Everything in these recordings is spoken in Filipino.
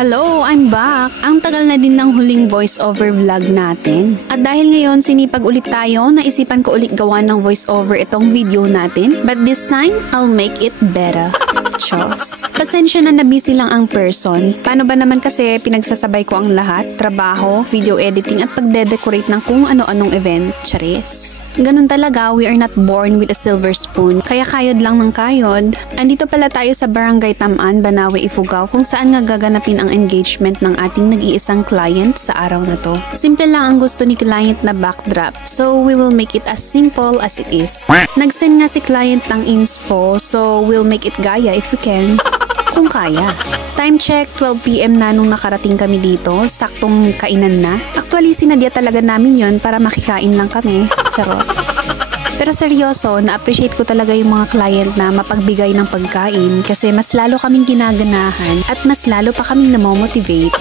Hello, I'm back! Ang tagal na din ng huling voiceover vlog natin. At dahil ngayon sinipag ulit tayo, naisipan ko ulit gawa ng voiceover itong video natin. But this time, I'll make it better. Chos. Pasensya na busy lang ang person. Paano ba naman kasi pinagsasabay ko ang lahat? Trabaho, video editing at pagde-decorate ng kung ano-anong event. Charis. Ganun talaga, we are not born with a silver spoon. Kaya kayod lang ng kayod. Andito pala tayo sa Barangay Taman, Banawe, Ifugao kung saan nga gaganapin ang engagement ng ating nag-iisang client sa araw na to. Simple lang ang gusto ni client na backdrop. So we will make it as simple as it is. Nag-send nga si client ng inspo, so we'll make it gaya if we can. Kung kaya. Time check, 12 PM na nung nakarating kami dito. Saktong kainan na. Actually, sinadya talaga namin yon para makikain lang kami. Charot. Pero seryoso, na-appreciate ko talaga yung mga client na mapagbigay ng pagkain kasi mas lalo kaming ginaganahan at mas lalo pa kaming namomotivate.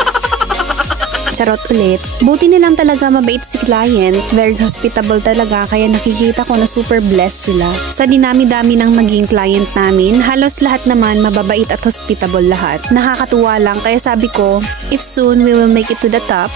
Charot ulit. Buti nilang talaga mabait si client. Very hospitable talaga kaya nakikita ko na super blessed sila. Sa dinami-dami ng maging client namin, halos lahat naman mababait at hospitable lahat. Nakakatuwa lang kaya sabi ko, if soon we will make it to the top,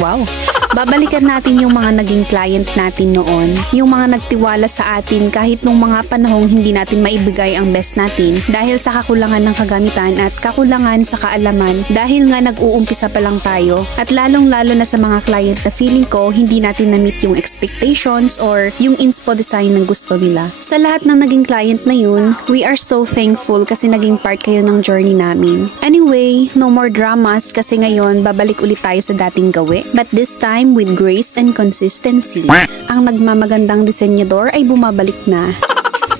wow! Babalikan natin yung mga naging client natin noon. Yung mga nagtiwala sa atin kahit nung mga panahong hindi natin maibigay ang best natin dahil sa kakulangan ng kagamitan at kakulangan sa kaalaman dahil nga nag-uumpisa pa lang tayo. At lalong-lalo na sa mga client na feeling ko hindi natin na-meet yung expectations or yung inspo design ng gusto nila. Sa lahat ng naging client na yun, we are so thankful kasi naging part kayo ng journey namin. Anyway, no more dramas kasi ngayon babalik ulit tayo sa dating gawi. But this time, with grace and consistency. Ang nagmamagandang disenyador ay bumabalik na.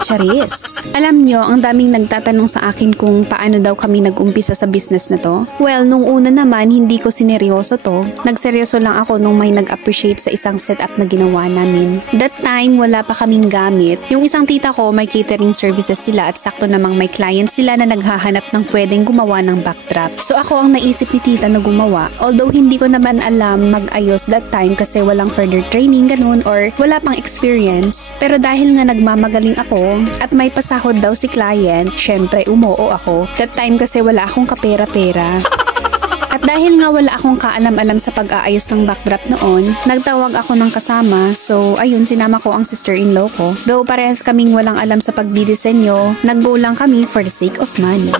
Charis. Alam nyo, ang daming nagtatanong sa akin kung paano daw kami nag-umpisa sa business na to. Well, nung una naman, hindi ko sineryoso to. Nagseryoso lang ako nung may nag-appreciate sa isang setup na ginawa namin. That time, wala pa kaming gamit. Yung isang tita ko, may catering services sila at sakto namang may client sila na naghahanap ng pwedeng gumawa ng backdrop. So ako ang naisip ni tita na gumawa. Although hindi ko naman alam mag-ayos that time kasi walang further training ganun or wala pang experience. Pero dahil nga nagmamagaling ako, at may pasahod daw si client, syempre umoo ako. That time kasi wala akong kapera-pera. At dahil nga wala akong kaalam-alam sa pag-aayos ng backdrop noon, nagtawag ako ng kasama. So ayun, sinama ko ang sister-in-law ko. Though parehas kaming walang alam sa pagdidisenyo, nag-go lang kami for the sake of money.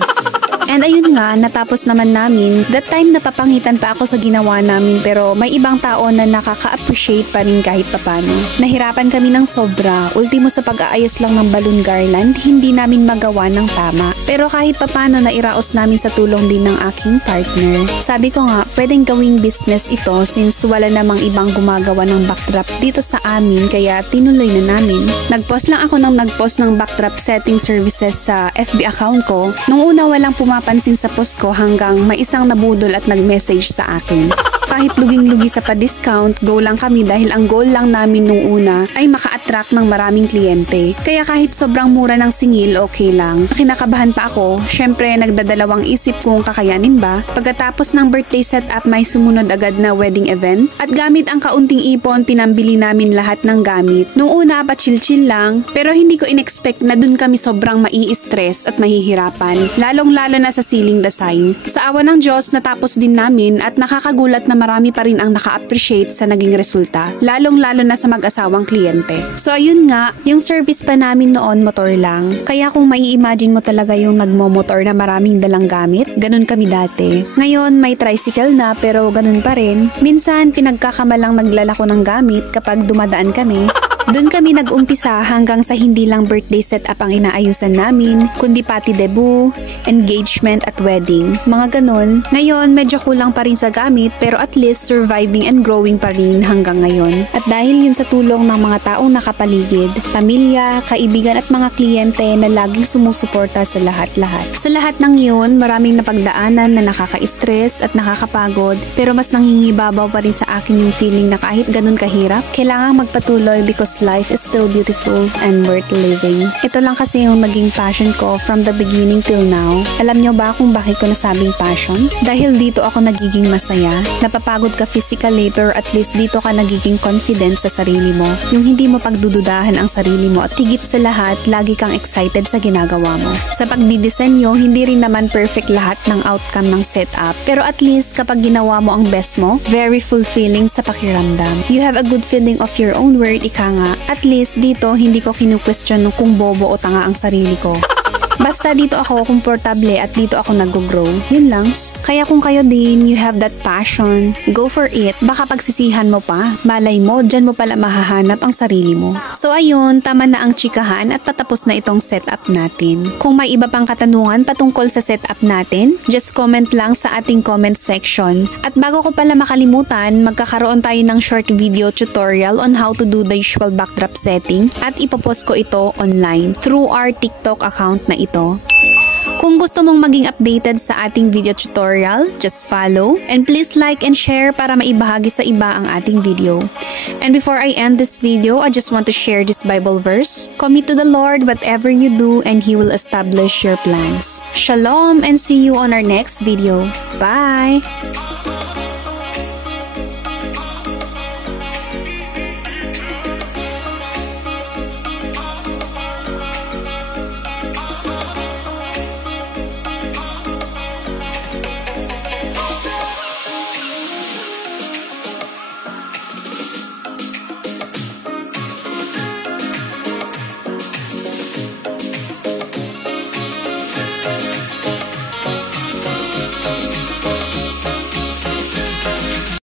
And ayun nga, natapos naman namin. That time napapangitan pa ako sa ginawa namin pero may ibang tao na nakaka-appreciate pa rin kahit papano. Nahirapan kami ng sobra. Ultimo sa pag-aayos lang ng balloon garland, hindi namin magawa ng tama. Pero kahit papano nairaos namin sa tulong din ng aking partner. Sabi ko nga, pwedeng gawing business ito since wala namang ibang gumagawa ng backdrop dito sa amin kaya tinuloy na namin. Nag-post lang ako ng backdrop setting services sa FB account ko. Nung una walang pumapansin sa post ko hanggang may isang nabudol at nag-message sa akin. Kahit luging-lugi sa pa-discount, go lang kami dahil ang goal lang namin nung una ay maka-attract ng maraming kliyente. Kaya kahit sobrang mura ng singil, okay lang. Kinakabahan pa ako, syempre nagdadalawang isip kung kakayanin ba. Pagkatapos ng birthday setup, may sumunod agad na wedding event. At gamit ang kaunting ipon, pinambili namin lahat ng gamit. Nung una pa chill-chill lang, pero hindi ko in-expect na dun kami sobrang mai-stress at mahihirapan. Lalong-lalo na sa ceiling design. Sa awa ng Diyos, natapos din namin at nakakagulat na marami pa rin ang naka-appreciate sa naging resulta, lalong-lalo na sa mag-asawang kliyente. So ayun nga, yung service pa namin noon motor lang. Kaya kung mai-imagine mo talaga yung nagmo-motor na maraming dalang gamit, ganun kami dati. Ngayon may tricycle na pero ganun pa rin. Minsan pinagkakamalang naglalako ng gamit kapag dumadaan kami. Doon kami nag-umpisa hanggang sa hindi lang birthday setup ang inaayusan namin, kundi pati debut, engagement at wedding. Mga ganon. Ngayon, medyo kulang pa rin sa gamit pero at least surviving and growing pa rin hanggang ngayon. At dahil yun sa tulong ng mga taong nakapaligid, pamilya, kaibigan at mga kliyente na laging sumusuporta sa lahat-lahat. Sa lahat ng yun, maraming napagdaanan na nakaka-stress at nakakapagod pero mas nangingibabaw pa rin sa akin yung feeling na kahit ganun kahirap, kailangang magpatuloy because this life is still beautiful and worth living. Ito lang kasi yung naging passion ko from the beginning till now. Alam nyo ba kung bakit ko nasabing passion? Dahil dito ako nagiging masaya. Napapagod ka physically pero at least dito ka nagiging confident sa sarili mo. Yung hindi mo pagdududahan ang sarili mo at higit sa lahat, lagi kang excited sa ginagawa mo. Sa pagdidisenyo, hindi rin naman perfect lahat ng outcome ng setup. Pero at least kapag ginawa mo ang best mo, very fulfilling sa pakiramdam. You have a good feeling of your own worth, ika nga. At least dito, hindi ko kinu-question kung bobo o tanga ang sarili ko. Basta dito ako komportable at dito ako nag-grow. Yun lang. Kaya kung kayo din, you have that passion, go for it. Baka pagsisihan mo pa. Malay mo, dyan mo pala mahahanap ang sarili mo. So ayun, tama na ang chikahan at patapos na itong setup natin. Kung may iba pang katanungan patungkol sa setup natin, just comment lang sa ating comment section. At bago ko pala makalimutan, magkakaroon tayo ng short video tutorial on how to do the usual backdrop setting at ipopost ko ito online through our TikTok account na ito. Kung gusto mong maging updated sa ating video tutorial, just follow and please like and share para maibahagi sa iba ang ating video. And before I end this video, I just want to share this Bible verse. Commit to the Lord whatever you do and He will establish your plans. Shalom and see you on our next video. Bye!